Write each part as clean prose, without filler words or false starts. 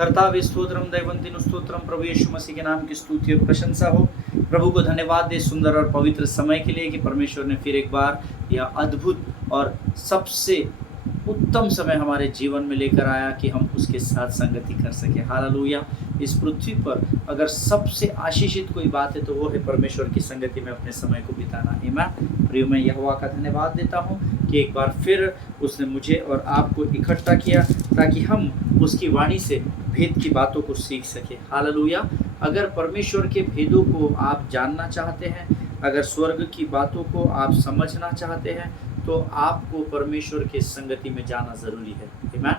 कर्तावे स्तोत्रम दैवंतिन स्तोत्रम। प्रभु यीशु मसीह के नाम की स्तुति और प्रशंसा हो। प्रभु को धन्यवाद दे सुंदर और पवित्र समय के लिए कि परमेश्वर ने फिर एक बार यह अद्भुत और सबसे उत्तम समय हमारे जीवन में लेकर आया कि हम उसके साथ संगति कर सके। हालेलुया। इस पृथ्वी पर अगर सबसे आशीषित कोई बात है तो वो है परमेश्वर की संगति में अपने समय को बिताना। आमीन। प्रिय, मैं यहोवा का धन्यवाद देता हूँ कि एक बार फिर उसने मुझे और आपको इकट्ठा किया ताकि हम उसकी वाणी से भेद की बातों को सीख सके। हालेलुया। अगर परमेश्वर के भेदों को आप जानना चाहते हैं, अगर स्वर्ग की बातों को आप समझना चाहते हैं, तो आपको परमेश्वर के संगति में जाना जरूरी है। आमीन।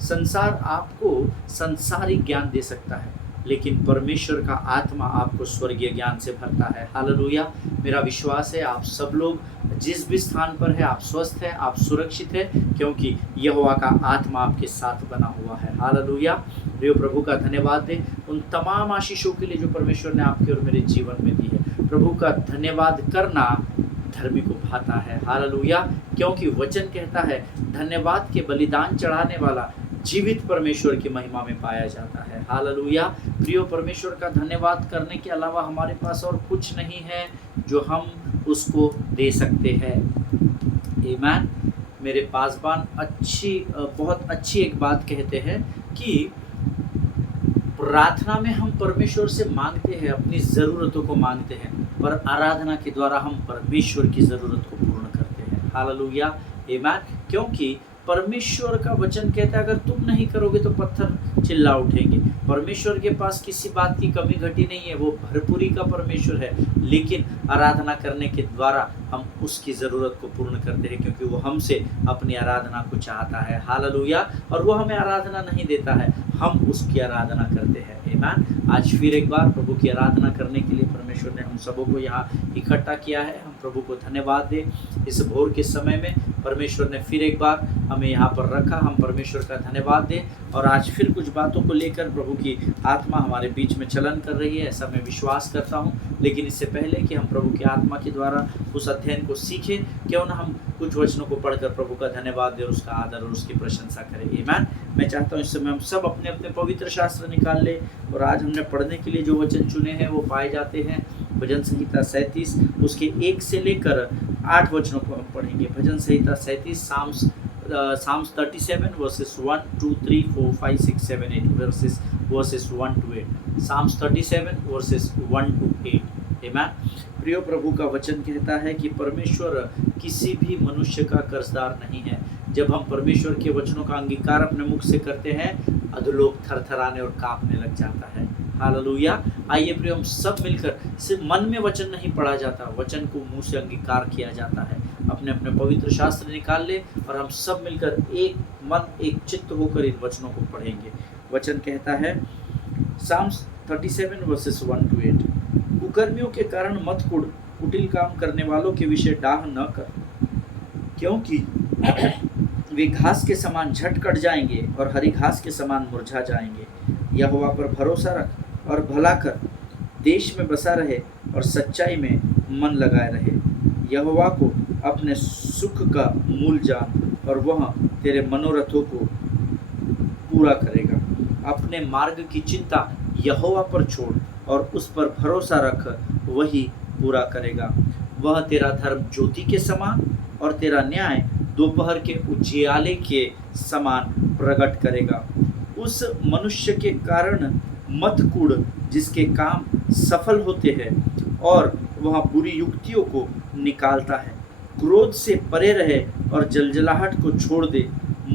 संसार आपको संसारिक ज्ञान दे सकता है, लेकिन परमेश्वर का आत्मा आपको स्वर्गीय ज्ञान से भरता है। हालेलुया। मेरा विश्वास है आप सब लोग जिस भी स्थान पर है आप स्वस्थ हैं, आप सुरक्षित हैं, क्योंकि यहोवा का आत्मा आपके साथ बना हुआ है। हालेलुया। प्रिय, प्रभु का धन्यवाद दें उन तमाम आशीषों के लिए जो परमेश्वर ने आपके और मेरे जीवन में दी है। प्रभु का धन्यवाद करना धर्मी को भाता है। हालेलुया। क्योंकि वचन कहता है धन्यवाद के बलिदान चढ़ाने वाला जीवित परमेश्वर की महिमा में पाया जाता है। हालेलुया। प्रियो, परमेश्वर का धन्यवाद करने के अलावा हमारे पास और कुछ नहीं है जो हम उसको दे सकते हैं। आमीन। मेरे पासवान बहुत अच्छी एक बात कहते हैं कि प्रार्थना में हम परमेश्वर से मांगते हैं, अपनी ज़रूरतों को मांगते हैं, पर आराधना के द्वारा हम परमेश्वर की ज़रूरत को पूर्ण करते हैं। हालेलुया। आमीन। क्योंकि परमेश्वर का वचन कहता है अगर तुम नहीं करोगे तो पत्थर चिल्ला उठेंगे। परमेश्वर के पास किसी बात की कमी घटी नहीं है, वो भरपूरी का परमेश्वर है, लेकिन आराधना करने के द्वारा हम उसकी ज़रूरत को पूर्ण करते हैं, क्योंकि वो हमसे अपनी आराधना को चाहता है। हालेलुया। और वो हमें आराधना नहीं देता है, हम उसकी आराधना करते हैं। आमीन। आज फिर एक बार प्रभु की आराधना करने के लिए परमेश्वर ने हम सबों को यहाँ इकट्ठा किया है। हम प्रभु को धन्यवाद दें। इस भोर के समय में परमेश्वर ने फिर एक बार हमें यहाँ पर रखा, हम परमेश्वर का धन्यवाद दें। और आज फिर कुछ बातों को लेकर प्रभु की आत्मा हमारे बीच में चलन कर रही है, ऐसा मैं विश्वास करता हूँ। लेकिन इससे पहले कि हम प्रभु की आत्मा के द्वारा उस अध्ययन को सीखें, क्यों ना हम कुछ वचनों को पढ़कर प्रभु का धन्यवाद दें और उसका आदर और उसकी प्रशंसा करें। आमीन। मैं चाहता हूँ इस समय हम सब अपने अपने पवित्र शास्त्र निकाल लें। और आज हमने पढ़ने के लिए जो वचन चुने हैं वो पाए जाते हैं भजन संहिता 37 उसके 1 से लेकर 8 वचनों को हम पढ़ेंगे। भजन संहिता 37 Psalms 37 verses 1 2 3 4 5 6 7 8 verses 1 to 8 Psalms 37 verses 1 to 8। आमीन। प्रियो, प्रभु का वचन कहता है कि परमेश्वर किसी भी मनुष्य का कर्जदार नहीं है। जब हम परमेश्वर के वचनों का अंगीकार अपने मुख से करते हैं, अधोलोक थरथराने और कांपने लग जाता है। हालेलुया। आइए प्रियो, हम सब मिलकर, सिर्फ मन में वचन नहीं पढ़ा जाता, वचन को मुंह से अंगीकार किया जाता है। अपने अपने पवित्र शास्त्र निकाल ले और हम सब मिलकर एक मन एक चित्त होकर इन वचनों को पढ़ेंगे। वचन कहता है Psalms 37 verses 1 to 8, कुकर्मियों के कारण मत कुढ़, कुटिल काम करने वालों के विषय डाह न कर, क्योंकि वे घास के समान झट कट जाएंगे और हरी घास के समान मुरझा जाएंगे। यहोवा पर भरोसा रख और भला कर, देश में बसा रहे और सच्चाई में मन लगाए रहे। यहोवा को अपने सुख का मूल जान और वह तेरे मनोरथों को पूरा करेगा। अपने मार्ग की चिंता यहोवा पर छोड़ और उस पर भरोसा रख, वही पूरा करेगा। वह तेरा धर्म ज्योति के समान और तेरा न्याय दोपहर के उजियाले के समान प्रकट करेगा। उस मनुष्य के कारण मत कूड़ जिसके काम सफल होते हैं और वह बुरी युक्तियों को निकालता है। क्रोध से परे रहे और जलजलाहट को छोड़ दे,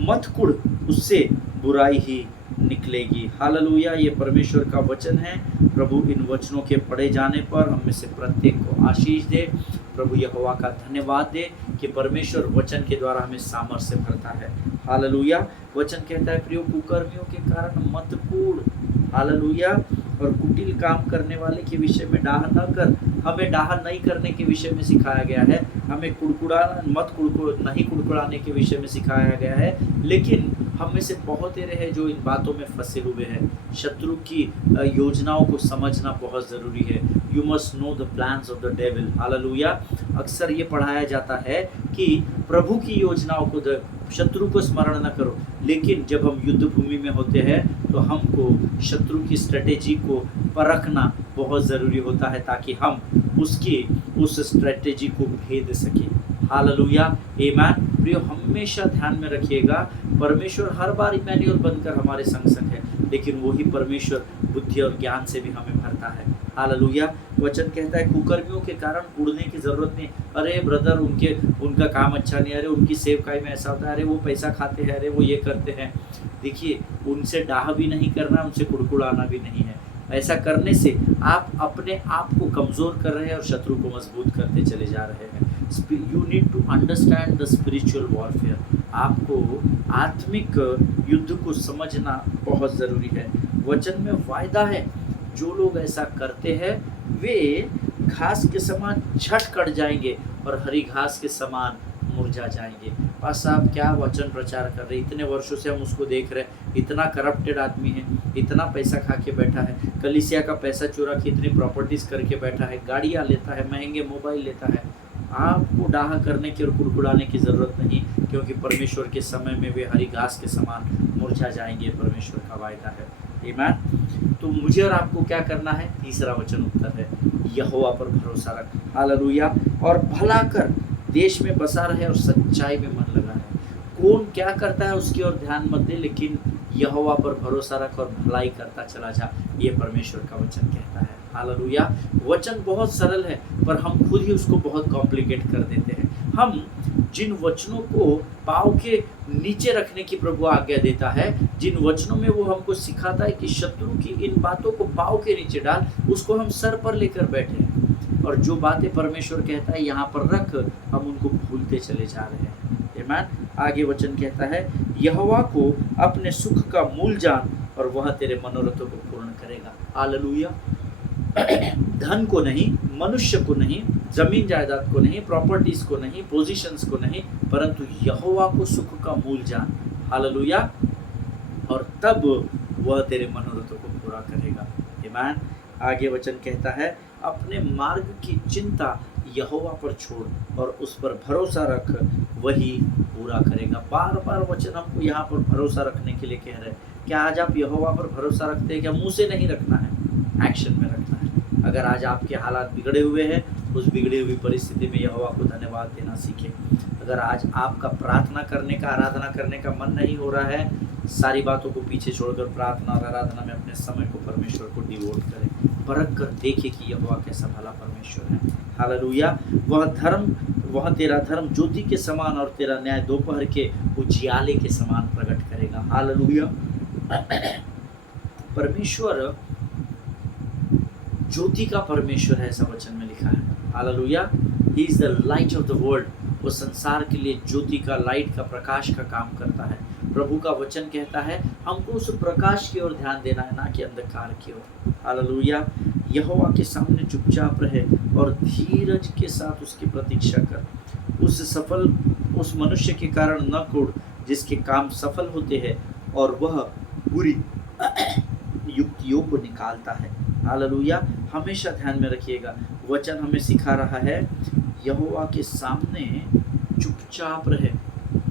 मत कुड़, उससे बुराई ही निकलेगी। हालेलुया। ये परमेश्वर का वचन है। प्रभु इन वचनों के पढ़े जाने पर हम में से प्रत्येक को आशीष दे। प्रभु यहोवा का धन्यवाद दे कि परमेश्वर वचन के द्वारा हमें सामर्थ्य से भरता है। हालेलुया। वचन कहता है प्रियो, कुकर्मियों के कारण मत कूड़। हालेलुया। और कुटिल काम करने वाले के विषय में डाह न कर, हमें डाह नहीं करने के विषय में सिखाया गया है। हमें नहीं कुड़कुड़ाने के विषय में सिखाया गया है, लेकिन हम में से बहुत तेरे हैं जो इन बातों में फंसे हुए हैं। शत्रु की योजनाओं को समझना बहुत ज़रूरी है। You must know the plans of the devil. Hallelujah. अक्सर ये पढ़ाया जाता है कि प्रभु की योजनाओं को शत्रु को स्मरण न करो, लेकिन जब हम युद्ध भूमि में होते हैं तो हमको शत्रु की स्ट्रेटेजी को परखना बहुत ज़रूरी होता है, ताकि हम उसकी उस स्ट्रेटेजी को भेद सकें। हालेलुया, आमीन। प्रियो, हमेशा ध्यान में रखिएगा, परमेश्वर हर बार इमैनुएल बनकर हमारे संग संग है, लेकिन वही परमेश्वर बुद्धि और ज्ञान से भी हमें भरता है। हालेलुया। वचन कहता है कुकर्मियों के कारण उड़ने की ज़रूरत नहीं। अरे ब्रदर, उनका काम अच्छा नहीं, अरे उनकी सेवकाई में ऐसा होता है, अरे वो पैसा खाते हैं, अरे वो ये करते हैं। देखिए, उनसे डाह भी नहीं करना, उनसे कुड़कुड़ाना भी नहीं है। ऐसा करने से आप अपने आप को कमज़ोर कर रहे हैं और शत्रु को मजबूत करते चले जा रहे हैं। You need to understand the spiritual warfare. आपको आत्मिक युद्ध को समझना बहुत ज़रूरी है। वचन में वायदा है, जो लोग ऐसा करते हैं वे घास के समान झट कट जाएंगे और हरी घास के समान मुरझा जाएंगे। पास साहब क्या वचन प्रचार कर रहे, इतने वर्षों से हम उसको देख रहे हैं, इतना करप्टेड आदमी है, इतना पैसा खा के बैठा है, कलीसिया का पैसा चुरा के इतनी प्रॉपर्टीज़ करके बैठा है, गाड़ियाँ लेता है, महंगे मोबाइल लेता है। आपको डाह करने की और कुड़कुड़ाने की ज़रूरत नहीं, क्योंकि परमेश्वर के समय में वे हरी घास के समान मुरझा जाएंगे। परमेश्वर का वायदा है। आमीन। तो मुझे और आपको क्या करना है? तीसरा वचन उत्तर है, यहोवा पर भरोसा रख। हालेलुया। और भला कर, देश में बसा रहे और सच्चाई में मन लगा रहे। कौन क्या करता है उसकी ओर ध्यान मत दे, लेकिन यहोवा पर भरोसा रख और भलाई करता चला जा। ये परमेश्वर का वचन कहता है। हालेलुया। वचन बहुत सरल है, पर हम खुद ही उसको बहुत कॉम्प्लिकेट कर देते हैं। हम जिन वचनों को पाँव के नीचे रखने की प्रभु आज्ञा देता है, जिन वचनों में वो हमको सिखाता है कि शत्रु की इन बातों को पाँव के नीचे डाल, उसको हम सर पर लेकर बैठे हैं। और जो बातें परमेश्वर कहता है यहाँ पर रख, हम उनको भूलते चले जा रहे हैं। आमीन। आगे वचन कहता है, यहोवा को अपने सुख का मूल जान और वह तेरे मनोरथों को पूर्ण करेगा। हालेलुया। धन को नहीं, मनुष्य को नहीं, जमीन जायदाद को नहीं, प्रॉपर्टीज को नहीं, पोजीशंस को नहीं, परंतु यहोवा को सुख का मूल जान। हालेलुया। और तब वह तेरे मनोरथों को पूरा करेगा। आमीन। आगे वचन कहता है, अपने मार्ग की चिंता यहोवा पर छोड़ और उस पर भरोसा रख, वही पूरा करेगा। बार बार वचन हमको यहाँ पर भरोसा रखने के लिए कह रहे हैं। क्या आज आप यहोवा पर भरोसा रखते हैं? क्या मुंह से नहीं रखना है, एक्शन में रखना है। अगर आज आपके हालात बिगड़े हुए हैं, उस बिगड़ी हुई परिस्थिति में यहोवा को धन्यवाद देना सीखें। अगर आज आपका प्रार्थना करने का, आराधना करने का मन नहीं हो रहा है, सारी बातों को पीछे छोड़कर प्रार्थना और आराधना में अपने समय को परमेश्वर को डिवोट करें। परख कर देखिए कि यहोवा कैसा भला परमेश्वर है। हालेलुया। वह तेरा धर्म ज्योति के समान और तेरा न्याय दोपहर के उजियाले के समान प्रकट करेगा। हालेलुया। परमेश्वर ज्योति का परमेश्वर है, ऐसा वचन में लिखा है। Hallelujah. He is the light of the world. वो संसार के लिए ज्योति का, लाइट का, प्रकाश का काम करता है। प्रभु का वचन कहता है हमको उस प्रकाश की ओर ध्यान देना है, ना कि अंधकार की ओर। हालेलुया। यहोवा के सामने चुपचाप रहे और धीरज के साथ उसकी प्रतीक्षा कर। उस मनुष्य के कारण न कुड़ जिसके काम सफल होते हैं और वह बुरी युक्तियों को निकालता है। हालेलुया। हमेशा ध्यान में रखिएगा, वचन हमें सिखा रहा है यहोवा के सामने चुपचाप रहे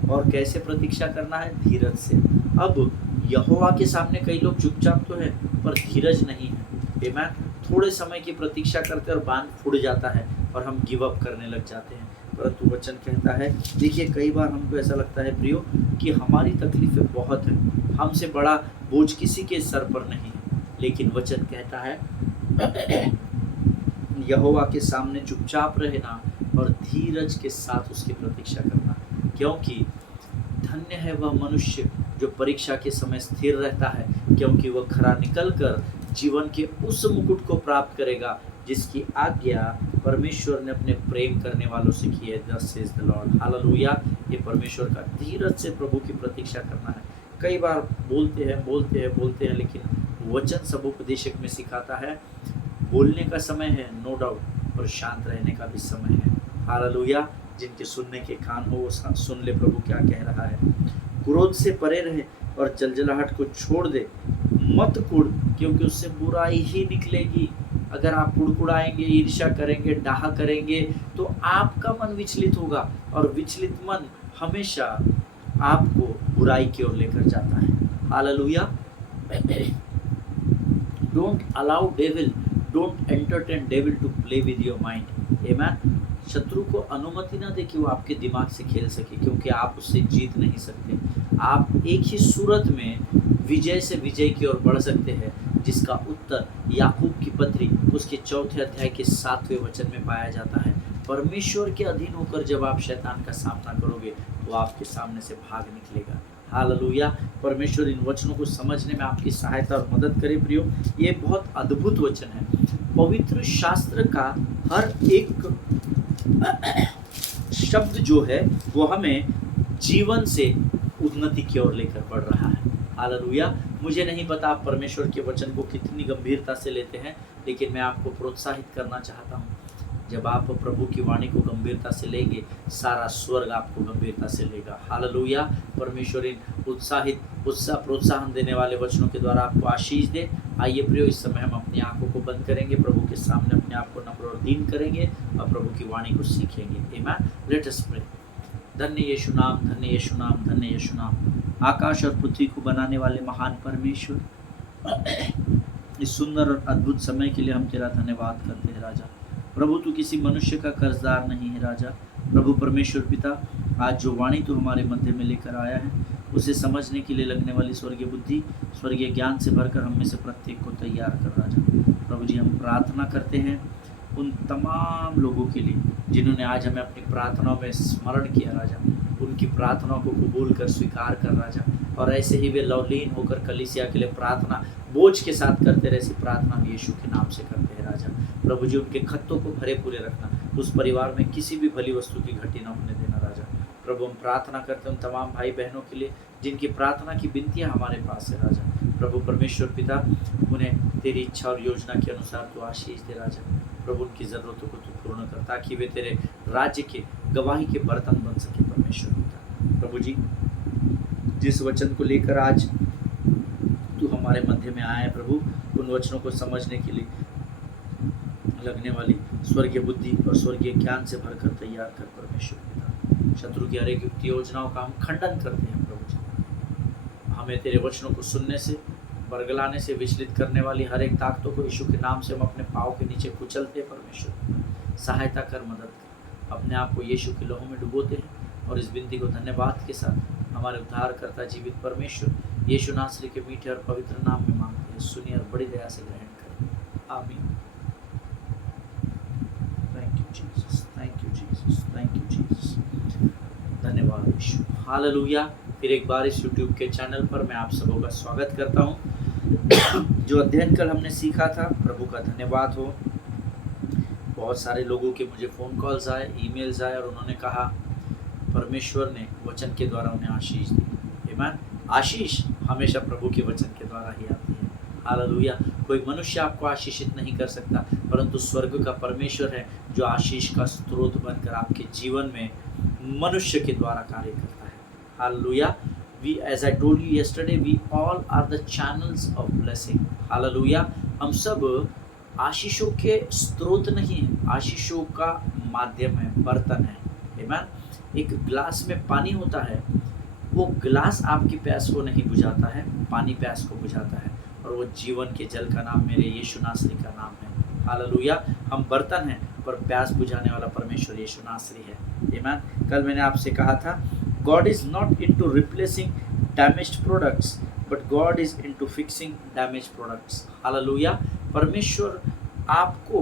और कैसे प्रतीक्षा करना है? धीरज से। अब यहोवा के सामने कई लोग चुपचाप तो है पर धीरज नहीं है। आमीन। थोड़े समय की प्रतीक्षा करते और बांध फूट जाता है और हम गिव अप करने लग जाते हैं। परंतु वचन कहता है, देखिए कई बार हमको ऐसा लगता है प्रियो कि हमारी तकलीफें बहुत हैं, हमसे बड़ा बोझ किसी के सर पर नहीं है, लेकिन वचन कहता है यहोवा के सामने चुपचाप रहना और धीरज के साथ उसकी प्रतीक्षा करना, क्योंकि धन्य है वह मनुष्य जो परीक्षा के समय स्थिर रहता है, क्योंकि वह खरा निकलकर जीवन के उस मुकुट को प्राप्त करेगा जिसकी आज्ञा परमेश्वर ने अपने प्रेम करने वालों से की है। Thus says the Lord। Hallelujah. ये परमेश्वर का धीरज से प्रभु की प्रतीक्षा करना है। कई बार बोलते हैं, लेकिन वचन सब उपदेशक में सिखाता है बोलने का समय है, नो डाउट, और शांत रहने का भी समय है। हालेलुया। जिनके सुनने के कान हो वो सुन ले प्रभु क्या कह रहा है। क्रोध से परे रहे और जलजलाहट को छोड़ दे। मत कुड़, क्योंकि उससे बुराई ही निकलेगी। अगर आप कुड़कुड़ाएंगे, ईर्ष्या करेंगे, डाह करेंगे, तो आपका मन विचलित होगा, और विचलित मन हमेशा आपको बुराई की ओर लेकर जाता है। Hallelujah. Don't allow devil, don't entertain devil to play with your mind. Amen. शत्रु को अनुमति ना दे कि वो आपके दिमाग से खेल सके, क्योंकि आप उससे जीत नहीं सकते। आप एक ही सूरत में विजय से विजय की ओर बढ़ सकते हैं, जिसका उत्तर याकूब की पत्री उसके 4 अध्याय के 7वें वचन में पाया जाता है। परमेश्वर के अधीन होकर जब आप शैतान का सामना करोगे, वो आपके सामने से भाग निकलेगा। हालेलुया। परमेश्वर इन वचनों को समझने में आपकी सहायता और मदद करे। प्रियो, ये बहुत अद्भुत वचन है। पवित्र शास्त्र का हर एक शब्द जो है वो हमें जीवन से उन्नति की ओर लेकर बढ़ रहा है। हालेलुया। मुझे नहीं पता आप परमेश्वर के वचन को कितनी गंभीरता से लेते हैं, लेकिन मैं आपको प्रोत्साहित करना चाहता हूँ। जब आप प्रभु की वाणी को गंभीरता से लेंगे, सारा स्वर्ग आपको गंभीरता से लेगा। हालेलुया। परमेश्वर इन प्रोत्साहन देने वाले वचनों के द्वारा आपको आशीष दे। आइए प्रियो, इस समय हम अपनी आंखों को बंद करेंगे, प्रभु के सामने अपने आप को नम्र और दीन करेंगे और प्रभु की वाणी को सीखेंगे। आमेन। Let us pray. धन्य यीशु नाम, धन्य यीशु नाम, धन्य यीशु नाम। आकाश और पृथ्वी को बनाने वाले महान परमेश्वर, इस सुंदर और अद्भुत समय के लिए हम तेरा धन्यवाद करते हैं राजा। प्रभु, तू किसी मनुष्य का कर्जदार नहीं है राजा। प्रभु परमेश्वर पिता, आज जो वाणी तू हमारे मध्य में लेकर आया है, उसे समझने के लिए लगने वाली स्वर्गीय बुद्धि, स्वर्गीय ज्ञान से भरकर हम में से प्रत्येक को तैयार कर राजा। प्रभु जी, हम प्रार्थना करते हैं उन तमाम लोगों के लिए जिन्होंने आज हमें अपनी प्रार्थनाओं में स्मरण किया राजा। उनकी प्रार्थनाओं को कबूल कर, स्वीकार कर राजा, और ऐसे ही वे लवलीन होकर कलीसिया के लिए प्रार्थना बोझ के साथ करते रहे। ऐसी प्रार्थना हम यीशु के नाम से करते हैं राजा। प्रभु जी, उनके खत्तों को भरे पूरे रखना, उस परिवार में किसी भी भली वस्तु की घटी न होने देना राजा। प्रभु, हम प्रार्थना करते हैं उन तमाम भाई बहनों के लिए जिनकी प्रार्थना की विनतियाँ हमारे पास है राजा। प्रभु परमेश्वर पिता, उन्हें तेरी इच्छा और योजना के अनुसार तू आशीष दे राजा। प्रभु, उनकी ज़रूरतों को तू पूर्ण कर, ताकि वे तेरे राज्य के गवाही के बर्तन बन सके। परमेश्वर पिता, प्रभु जी, जिस वचन को लेकर आज तू हमारे मध्य में आया है प्रभु, उन वचनों को समझने के लिए लगने वाली स्वर्गीय बुद्धि और स्वर्गीय ज्ञान से भरकर तैयार कर। परमेश्वर पिता, शत्रु की हर एक युक्ति योजनाओं का हम खंडन करते हैं प्रभु जी। हमें तेरे वचनों को सुनने से, बरगलाने से विचलित करने वाली हर एक ताकतों को यीशु के नाम से हम अपने पाँव के नीचे कुचलते हैं। परमेश्वर, सहायता कर, मदद कर। अपने आप को यीशु के लहू में डुबोते हैं और इस विनती को धन्यवाद के साथ हमारे उद्धारकर्ता जीवित परमेश्वर यीशु नासरी के मीठे और पवित्र नाम में मांगते हैं। सुनिए और बड़ी दया से ग्रहण करें। आमीन। Thank you Jesus, thank you Jesus, thank you Jesus. धन्यवाद यीशु। हालेलुया। फिर एक बार इस YouTube के चैनल पर मैं आप सबों का स्वागत करता हूँ। जो अध्ययन कल हमने सीखा था, प्रभु का धन्यवाद हो। बहुत सारे लोगों के मुझे फ़ोन कॉल्स आए, ईमेल्स आए, और उन्होंने कहा परमेश्वर ने वचन के द्वारा उन्हें आशीष दी। आमीन। आशीष हमेशा प्रभु के वचन के द्वारा ही आती है। हालेलुया। कोई मनुष्य आपको आशीषित नहीं कर सकता, परंतु स्वर्ग का परमेश्वर है जो आशीष का स्रोत बनकर आपके जीवन में मनुष्य के द्वारा कार्य करता है। Hallelujah. As I told you yesterday, we all are the channels of blessing. Hallelujah. हम सब आशीषों के स्रोत नहीं हैं, आशीषों का माध्यम है, बर्तन है। आमीन। एक ग्लास में पानी होता है, वो ग्लास आपकी प्यास को नहीं बुझाता है, पानी प्यास को बुझाता है, और वो जीवन के जल का नाम मेरे यीशु नासरी का नाम है। हालेलुया। हम बर्तन हैं, पर प्यास बुझाने वाला परमेश्वर यीशु नासरी है। आमीन। कल मैंने आपसे कहा था, God is not into replacing damaged products, but God is into fixing damaged products. Hallelujah. परमेश्वर आपको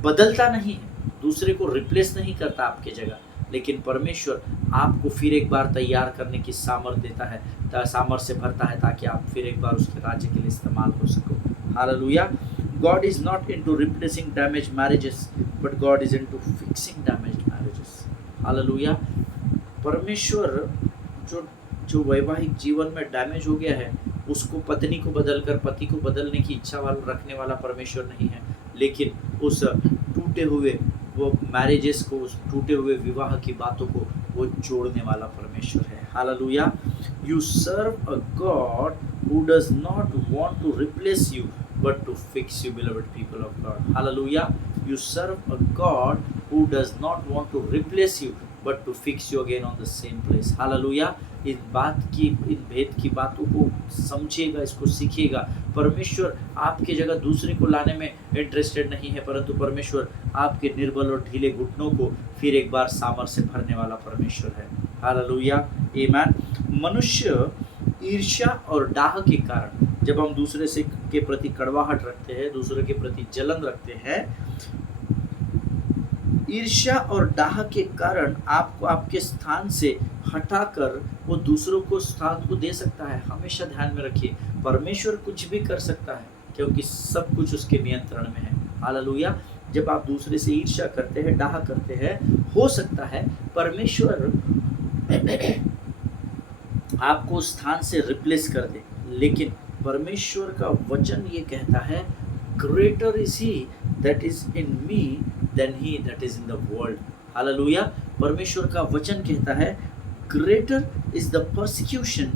बदलता नहीं है, दूसरे को रिप्लेस नहीं करता आपके जगह, लेकिन परमेश्वर आपको फिर एक बार तैयार करने की सामर्थ्य देता है, सामर्थ्य से भरता है, ताकि आप फिर एक बार उसके राज्य के लिए इस्तेमाल हो सको। Hallelujah. God is not into replacing damaged marriages, but God is into fixing damaged marriages. Hallelujah. परमेश्वर जो वैवाहिक जीवन में डैमेज हो गया है, उसको पत्नी को बदलकर पति को बदलने की इच्छा रखने वाला परमेश्वर नहीं है, लेकिन उस टूटे हुए वो मैरिजेस को, उस टूटे हुए विवाह की बातों को वो जोड़ने वाला परमेश्वर है। Hallelujah. You serve a God who does not want to replace you but to fix you, beloved people of God. Hallelujah. You serve a God who does not want to replace you but to fix you again on the same place. Hallelujah. इन भेद की बातों को समझिएगा, इसको सीखिएगा। परमेश्वर आपकी जगह दूसरे को लाने में इंटरेस्टेड नहीं है, परंतु परमेश्वर आपके निर्बल और ढीले घुटनों को फिर एक बार सामर्थ्य से भरने वाला परमेश्वर है। हालेलुया, आमीन। मनुष्य ईर्ष्या और डाह के कारण, जब हम दूसरे से के प्रति कड़वाहट रखते हैं, दूसरे के प्रति जलन रखते हैं, ईर्ष्या और डाह के कारण आपको आपके स्थान से हटाकर वो दूसरों को स्थान को दे सकता है। हमेशा ध्यान में रखिए, परमेश्वर कुछ भी कर सकता है क्योंकि सब कुछ उसके नियंत्रण में है। हालेलुया। जब आप दूसरे से ईर्ष्या करते हैं, डाह करते हैं, हो सकता है परमेश्वर आपको स्थान से रिप्लेस कर दे, लेकिन परमेश्वर का वचन ये कहता है, greater is he that is in me than he that is in the world. Hallelujah. परमेश्वर का वचन कहता है, greater is the persecution,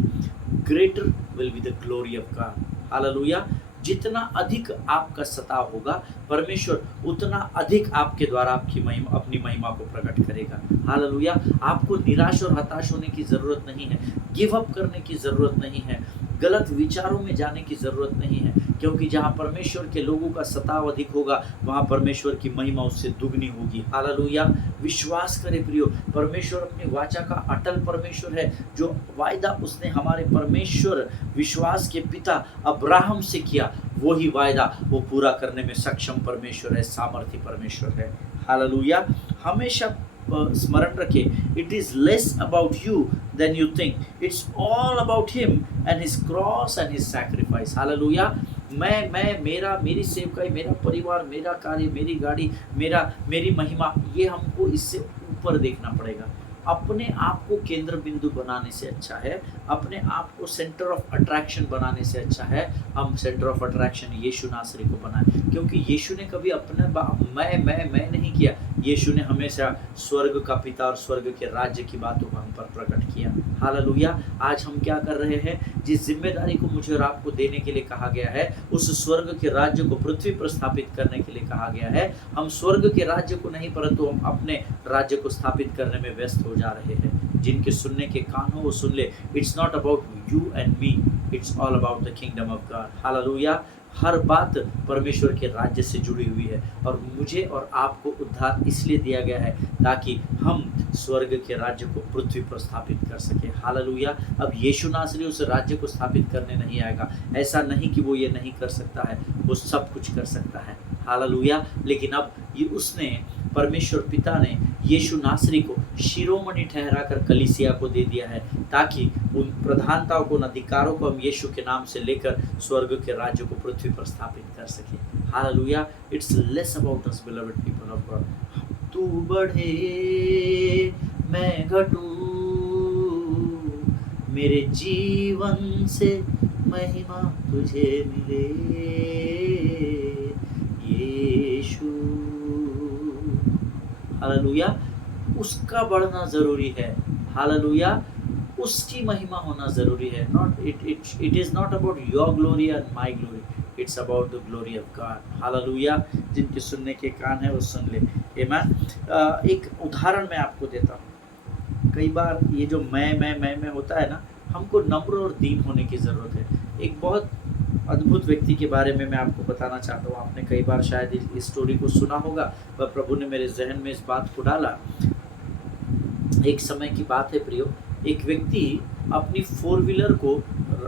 greater will be the glory of God. Hallelujah. जितना अधिक आपका सताव होगा, परमेश्वर उतना अधिक आपके द्वारा आपकी महिमा, अपनी महिमा को प्रकट करेगा। हालेलुया। आपको निराश और हताश होने की ज़रूरत नहीं है, गिव अप करने की ज़रूरत नहीं है, गलत विचारों में जाने की ज़रूरत नहीं है, क्योंकि जहाँ परमेश्वर के लोगों का सताव अधिक होगा, वहाँ परमेश्वर की महिमा उससे दुगनी होगी। हालेलुया। विश्वास करें प्रियो, परमेश्वर अपनी वाचा का अटल परमेश्वर है। जो वायदा उसने हमारे परमेश्वर विश्वास के पिता अब्राहम से किया, वही वायदा वो पूरा करने में सक्षम परमेश्वर है, सामर्थी परमेश्वर है। हालेलुया। हमेशा स्मरण रखें, it is less about you than you think, it's all about him and his cross and his sacrifice. Hallelujah. मैं मेरा, मेरी सेवकाई, मेरा परिवार, मेरा कार्य, मेरी गाड़ी, मेरी महिमा, ये हमको इससे ऊपर देखना पड़ेगा। अपने आप को केंद्र बिंदु बनाने से अच्छा है, अपने आप को सेंटर ऑफ अट्रैक्शन बनाने से अच्छा है, हम सेंटर ऑफ अट्रैक्शन यीशु नासरी को बनाएं, क्योंकि यीशु ने कभी अपने मैं नहीं किया। यीशु ने हमेशा स्वर्ग का पिता और स्वर्ग के राज्य की बातों को हम पर प्रकट किया। हालेलुया। आज हम क्या कर रहे हैं? जिस जिम्मेदारी को मुझे और आपको देने के लिए कहा गया है, उस स्वर्ग के राज्य को पृथ्वी पर स्थापित करने के लिए कहा गया है। हम स्वर्ग के राज्य को नहीं, परंतु हम अपने राज्य को स्थापित करने में व्यस्त हो जा रहे हैं। जिनके सुनने के कान हो वो सुन ले। It's not about you and me, it's all about the kingdom of God. Hallelujah. हर बात परमेश्वर के राज्य से जुड़ी हुई है, और मुझे और आपको उद्धार इसलिए दिया गया है ताकि हम स्वर्ग के राज्य को पृथ्वी पर स्थापित कर सके। हालेलुया। अब यीशु नासरी उस राज्य को स्थापित करने नहीं आएगा। ऐसा नहीं कि वो ये नहीं कर सकता है, वो सब कुछ कर सकता है। हालेलुया। लेकिन अब ये उसने, परमेश्वर पिता ने यीशु नासरी को शिरोमणि ठहराकर कलीसिया को दे दिया है, ताकि उन प्रधानताओं को, अधिकारों को हम यीशु के नाम से लेकर स्वर्ग के राज्य को पृथ्वी पर स्थापित कर सके। Hallelujah. It's less about us, beloved people of God. तू बढ़े मैं घटूं, मेरे जीवन से महिमा तुझे मिले यीशु। हालेलुया। उसका बढ़ना जरूरी है। हालेलुया। उसकी महिमा होना जरूरी है। It is not about your glory and my glory, it's about the glory of God. Hallelujah. जिनके सुनने के कान है वो सुन ले। आमीन। एक उदाहरण मैं आपको देता हूँ। कई बार ये जो मैं होता है ना, हमको नम्र और दीन होने की ज़रूरत है। एक बहुत अद्भुत व्यक्ति के बारे में मैं आपको बताना चाहता हूँ। आपने कई बार शायद इस स्टोरी को सुना होगा, पर प्रभु ने मेरे जहन में इस बात को डाला। एक समय की बात है प्रियो, एक व्यक्ति अपनी 4 व्हीलर को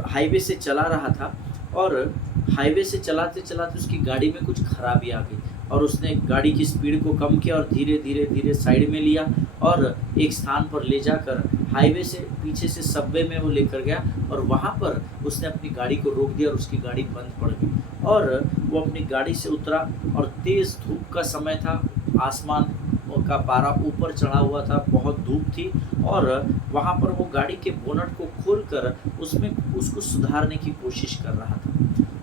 हाईवे से चला रहा था, और हाईवे से चलाते चलाते उसकी गाड़ी में कुछ खराबी आ गई, और उसने गाड़ी की स्पीड को कम किया और धीरे धीरे साइड में लिया, और एक स्थान पर ले जाकर हाईवे से पीछे से सबवे में वो लेकर गया, और वहाँ पर उसने अपनी गाड़ी को रोक दिया और उसकी गाड़ी बंद पड़ गई। और वो अपनी गाड़ी से उतरा, और तेज़ धूप का समय था, आसमान का पारा ऊपर चढ़ा हुआ था, बहुत धूप थी, और वहाँ पर वो गाड़ी के बोनट को खोलकर उसमें उसको सुधारने की कोशिश कर रहा था।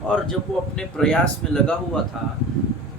और जब वो अपने प्रयास में लगा हुआ था,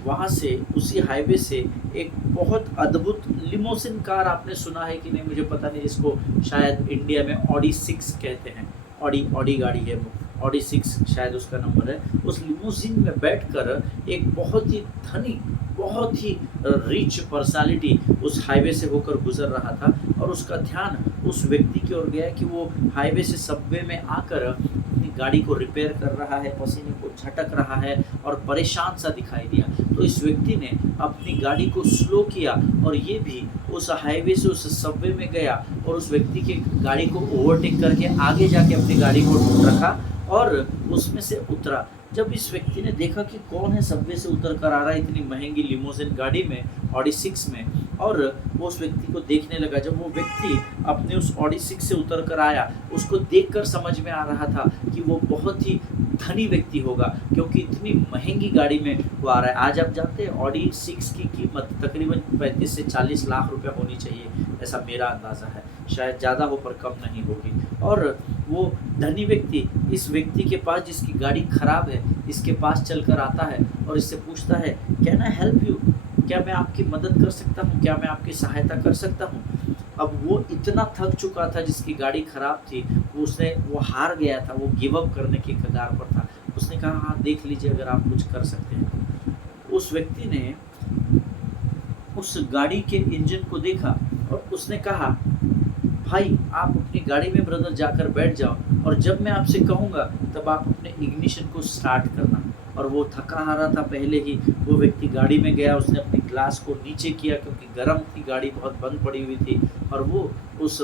वहाँ से उसी हाईवे से एक बहुत अद्भुत लिमोसिन कार, आपने सुना है कि नहीं मुझे पता नहीं, इसको शायद इंडिया में ऑडी 6 कहते हैं। ऑडी ऑडी गाड़ी है वो, ऑडी 6 शायद उसका नंबर है। उस लिमोसिन में बैठकर एक बहुत ही धनी, बहुत ही रिच पर्सनालिटी उस हाईवे से होकर गुजर रहा था, और उसका ध्यान उस व्यक्ति की ओर गया कि वो हाईवे से सबवे में आकर अपनी गाड़ी को रिपेयर कर रहा है, पसीने को झटक रहा है और परेशान सा दिखाई दिया। तो इस व्यक्ति ने अपनी गाड़ी को स्लो किया और ये भी उस हाईवे से उस सबवे में गया और उस व्यक्ति की गाड़ी को ओवरटेक करके आगे जाके अपनी गाड़ी को रखा और उसमें से उतरा। जब इस व्यक्ति ने देखा कि कौन है सबवे से उतर कर आ रहा है इतनी महंगी लिमोजिन गाड़ी में, ऑडी 6 में, और वो उस व्यक्ति को देखने लगा। जब वो व्यक्ति अपने उस ऑडी 6 से उतर कर आया, उसको देखकर समझ में आ रहा था कि वो बहुत ही धनी व्यक्ति होगा, क्योंकि इतनी महंगी गाड़ी में वो आ रहा है। आज आप जानते हैं ऑडी 6 की कीमत तकरीबन 35 से 40 लाख रुपए होनी चाहिए, ऐसा मेरा अंदाज़ा है। शायद ज़्यादा हो पर कम नहीं होगी। और वो धनी व्यक्ति इस व्यक्ति के पास, जिसकी गाड़ी खराब है, इसके पास चलकर आता है और इससे पूछता है, कैन आई हेल्प यू, क्या मैं आपकी मदद कर सकता हूँ, क्या मैं आपकी सहायता कर सकता हूँ। अब वो इतना थक चुका था, जिसकी गाड़ी खराब थी, वो हार गया था, वो गिव अप करने की कगार पर था। उसने कहा, हाँ देख लीजिए अगर आप कुछ कर सकते हैं। उस व्यक्ति ने उस गाड़ी के इंजन को देखा और उसने कहा, भाई आप अपनी गाड़ी में ब्रदर जाकर बैठ जाओ, और जब मैं आपसे कहूँगा तब आप अपने इग्निशन को स्टार्ट करना। और वो थका हारा था पहले ही, वो व्यक्ति गाड़ी में गया, उसने अपनी ग्लास को नीचे किया क्योंकि गर्म थी गाड़ी, बहुत बंद पड़ी हुई थी, और वो उस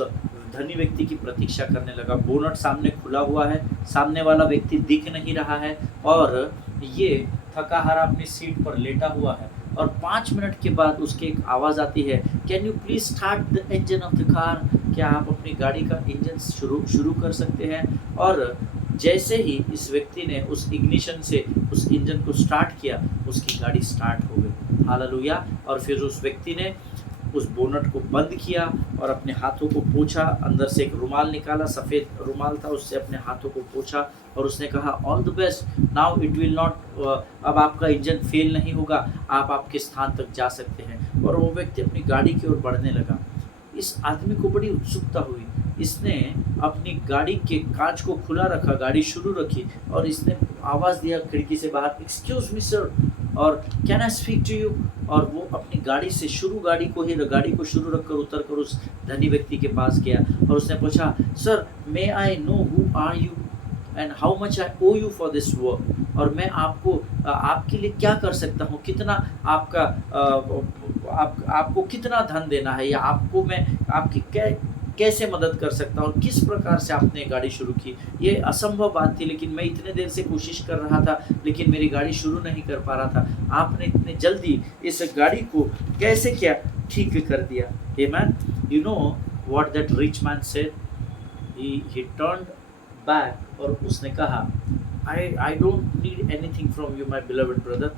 धनी व्यक्ति की प्रतीक्षा करने लगा। बोनट सामने खुला हुआ है, सामने वाला व्यक्ति दिख नहीं रहा है और ये थका हारा अपनी सीट पर लेटा हुआ है। और 5 मिनट के बाद उसकी एक आवाज़ आती है, can you please start the engine of the car, क्या आप अपनी गाड़ी का इंजन शुरू कर सकते हैं। और जैसे ही इस व्यक्ति ने उस इग्निशन से उस इंजन को स्टार्ट किया, उसकी गाड़ी स्टार्ट हो गई। हालेलुया। और फिर उस व्यक्ति ने उस बोनट को बंद किया और अपने हाथों को पोंछा, अंदर से एक रुमाल निकाला, सफ़ेद रुमाल था, उससे अपने हाथों को पोंछा और उसने कहा, all the best, now it will not, अब आपका इंजन फेल नहीं होगा, आप आपके स्थान तक जा सकते हैं। और वो व्यक्ति अपनी गाड़ी की ओर बढ़ने लगा। इस आदमी को बड़ी उत्सुकता हुई, इसने अपनी गाड़ी के कांच को खुला रखा, गाड़ी शुरू रखी और इसने आवाज़ दिया खिड़की से बाहर, एक्सक्यूज़ मी सर, और can I speak to you. और वो अपनी गाड़ी से गाड़ी को शुरू रखकर उतर कर उस धनी व्यक्ति के पास गया और उसने पूछा, sir may I know who are you and how much I owe you for this work, और मैं आपके लिए क्या कर सकता हूँ, कितना आपको कितना धन देना है, या आपको मैं आपकी कैसे मदद कर सकता हूँ, और किस प्रकार से आपने गाड़ी शुरू की। ये असंभव बात थी, लेकिन मैं इतने देर से कोशिश कर रहा था, लेकिन मेरी गाड़ी शुरू नहीं कर पा रहा था। आपने इतने जल्दी इस गाड़ी को कैसे क्या ठीक कर दिया। Amen. You know what that rich man said, he turned back और उसने कहा, I don't need anything from you my beloved brother,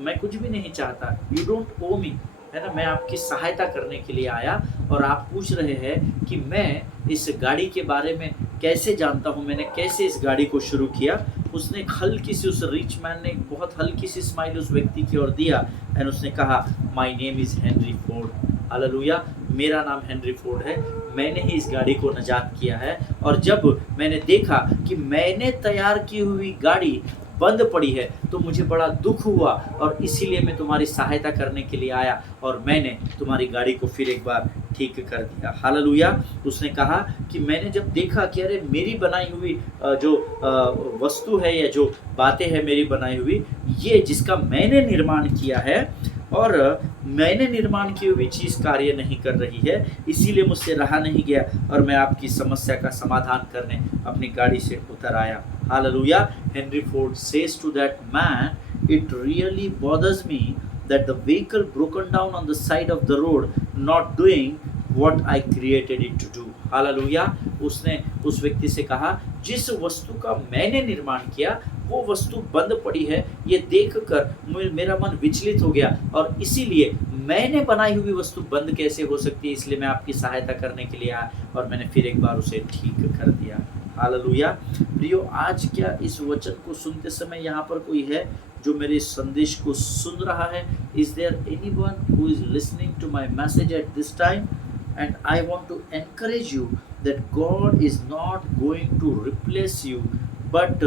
मैं कुछ भी नहीं चाहता, यू डोंट ओ मी, है ना, मैं आपकी सहायता करने के लिए आया। और आप पूछ रहे हैं कि मैं इस गाड़ी के बारे में कैसे जानता हूँ, मैंने कैसे इस गाड़ी को शुरू किया। उसने एक हल्की सी, उस रिच मैन ने एक बहुत हल्की सी स्माइल उस व्यक्ति की ओर दिया एंड उसने कहा, my name is Henry Ford. Hallelujah, मेरा नाम हेनरी फोर्ड है, मैंने ही इस गाड़ी को नजात किया है। और जब मैंने देखा कि मैंने तैयार की हुई गाड़ी बंद पड़ी है तो मुझे बड़ा दुख हुआ, और इसीलिए मैं तुम्हारी सहायता करने के लिए आया और मैंने तुम्हारी गाड़ी को फिर एक बार ठीक कर दिया। हालेलुया। उसने कहा कि मैंने जब देखा कि अरे मेरी बनाई हुई जो वस्तु है या जो बातें हैं मेरी बनाई हुई, ये जिसका मैंने निर्माण किया है और मैंने निर्माण की हुई चीज़ कार्य नहीं कर रही है, इसीलिए मुझसे रहा नहीं गया और मैं आपकी समस्या का समाधान करने अपनी गाड़ी से उतर आया। Hallelujah. Henry Ford says to that man, it really bothers me that the vehicle broken down on the side of the road, not doing what I created it to do. Hallelujah. उसने उस व्यक्ति से कहा, जिस वस्तु का मैंने निर्माण किया वो वस्तु बंद पड़ी है, ये देखकर मेरा मन विचलित हो गया और इसीलिए मैंने बनाई हुई वस्तु बंद कैसे हो सकती है, इसलिए मैं आपकी सहायता करने के लिए आया और मैंने फिर एक बार उसे ठीक कर दिया। हालेलुया। प्रियो, आज क्या इस वचन को सुनते समय यहाँ पर कोई है जो मेरे इस संदेश को सुन रहा है? Is there anyone who is listening to my message at this time? And I want to encourage you that God is not going to replace you, but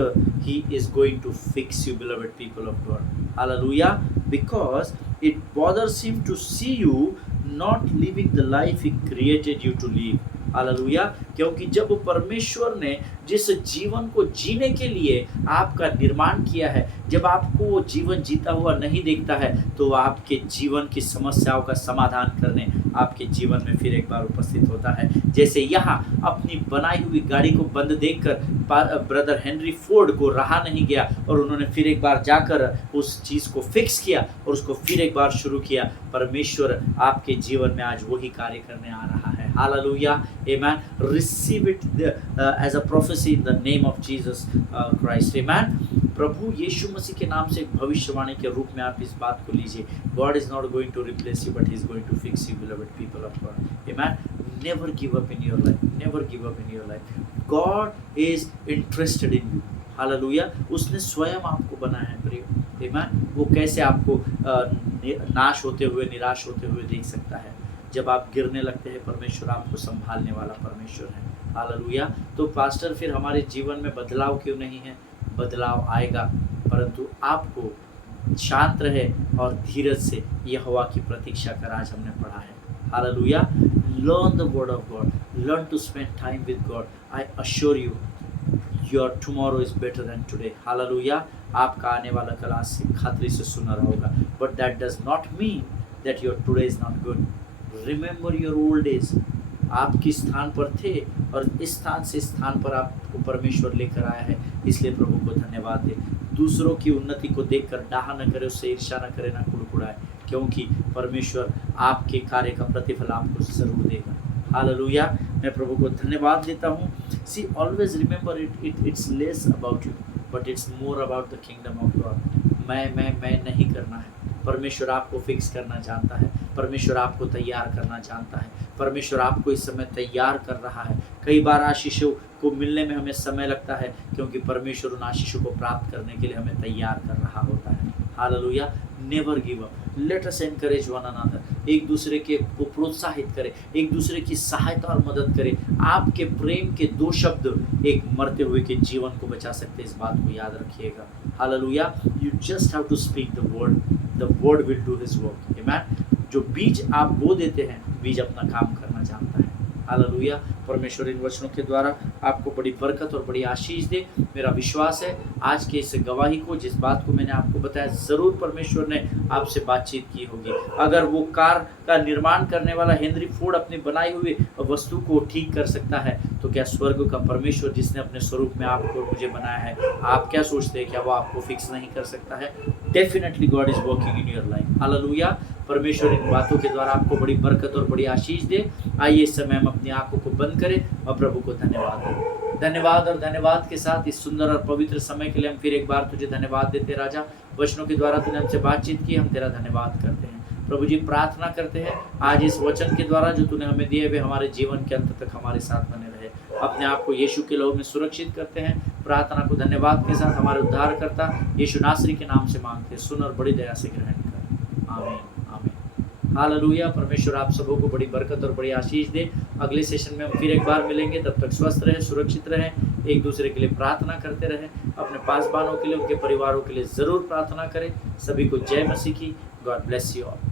He is going to fix you, beloved people of God. Hallelujah. Because it bothers Him to see you not living the life He created you to live. Hallelujah. क्योंकि जब परमेश्वर ने जिस जीवन को जीने के लिए आपका निर्माण किया है, जब आपको वो जीवन जीता हुआ नहीं देखता है, तो आपके जीवन की समस्याओं का समाधान करने आपके जीवन में फिर एक बार उपस्थित होता है। जैसे यहाँ अपनी बनाई हुई गाड़ी को बंद देखकर ब्रदर हेनरी फोर्ड को रहा नहीं गया और उन्होंने फिर एक बार जाकर उस चीज़ को फिक्स किया और उसको फिर एक बार शुरू किया। परमेश्वर आपके जीवन में आज वही कार्य करने आ रहा है। Hallelujah, amen. Receive it as a prophecy in the name of Jesus Christ, amen. प्रभु यीशु मसीह के नाम से एक भविष्यवाणी के रूप में आप इस बात को लीजिए। God is not going to replace you, but he is going to fix you, beloved people of God, amen. Never give up in your life, never give up in your life. God is interested in you. Hallelujah. उसने स्वयं आपको बनाया है प्रिय, आमेन। वो कैसे आपको नाश होते हुए, निराश होते हुए देख सकता है? जब आप गिरने लगते हैं, परमेश्वर आपको संभालने वाला परमेश्वर है। हालेलुया। तो पास्टर, फिर हमारे जीवन में बदलाव क्यों नहीं है? बदलाव आएगा, परंतु आपको शांत रहे और धीरज से यहोवा की प्रतीक्षा कर, आज हमने पढ़ा है। Hallelujah. Learn the word of God, learn to spend time with God. I assure you your tomorrow is better than today. Hallelujah. आपका आने वाला कल आज से खातरी से सुनहरा होगा, but that does not mean that your today is not good. Remember your old days. आप किस स्थान पर थे और इस स्थान से स्थान पर आपको परमेश्वर लेकर आया है, इसलिए प्रभु को धन्यवाद दे। दूसरों की उन्नति को देखकर डाहा न करे, उससे ईर्ष्या न करे, न कुड़कुड़ाए, क्योंकि परमेश्वर आपके कार्य का प्रतिफल आपको जरूर देगा। हालेलुया। मैं प्रभु को धन्यवाद देता हूँ। See always remember it's less about you, but it's more about the kingdom of God. मैं नहीं करना है। परमेश्वर आपको फिक्स करना जानता है। परमेश्वर आपको तैयार करना जानता है। परमेश्वर आपको इस समय तैयार कर रहा है। कई बार आशीषों को मिलने में हमें समय लगता है, क्योंकि परमेश्वर उन आशीषों को प्राप्त करने के लिए हमें तैयार कर रहा होता है। Hallelujah. Never give up. Let us encourage one another. एक दूसरे के को प्रोत्साहित करें, एक दूसरे की सहायता और मदद करें। आपके प्रेम के दो शब्द एक मरते हुए के जीवन को बचा सकते हैं, इस बात को याद रखिएगा। Hallelujah. You just have to speak the word will do his work, amen. जो बीज आप बो देते हैं, बीज अपना काम करना जानता है। हालेलुया। परमेश्वर इन वचनों के द्वारा आपको बड़ी बरकत और बड़ी आशीष दे। मेरा विश्वास है आज के इस गवाही को, जिस बात को मैंने आपको बताया, ज़रूर परमेश्वर ने आपसे बातचीत की होगी। अगर वो कार का निर्माण करने वाला हेनरी फोर्ड अपनी बनाई हुई वस्तु को ठीक कर सकता है, तो क्या स्वर्ग का परमेश्वर जिसने अपने स्वरूप में आपको मुझे बनाया है, आप क्या सोचते हैं, क्या वो आपको फिक्स नहीं कर सकता है? Definitely God is working in your life. Hallelujah. परमेश्वर इन बातों के द्वारा आपको बड़ी बरकत और बड़ी आशीष दे। आइए इस समय हम अपनी आंखों को बंद करें और प्रभु को धन्यवाद दें। धन्यवाद और धन्यवाद के साथ इस सुंदर और पवित्र समय के लिए हम फिर एक बार तुझे धन्यवाद देते राजा। वचनों के द्वारा तूने हमसे बातचीत की, हम तेरा धन्यवाद करते हैं। प्रभु जी, प्रार्थना करते हैं आज इस वचन के द्वारा जो तूने हमें दिए वे हमारे जीवन के अंत तक हमारे साथ बने रहे। अपने आप को यीशु के लहू में सुरक्षित करते हैं। प्रार्थना को धन्यवाद के साथ हमारे उद्धारकर्ता यीशु नासरी के नाम से मांगते हैं। सुन और बड़ी दया से ग्रहण कर। आमीन, आमीन। हालेलुया। परमेश्वर आप सबों को बड़ी बरकत और बड़ी आशीष दे। अगले सेशन में हम फिर एक बार मिलेंगे। तब तक स्वस्थ रहें, सुरक्षित रहें, एक दूसरे के लिए प्रार्थना करते रहें। अपने पासबानों के लिए, उनके परिवारों के लिए ज़रूर प्रार्थना करें। सभी को जय मसीह की। God bless you all.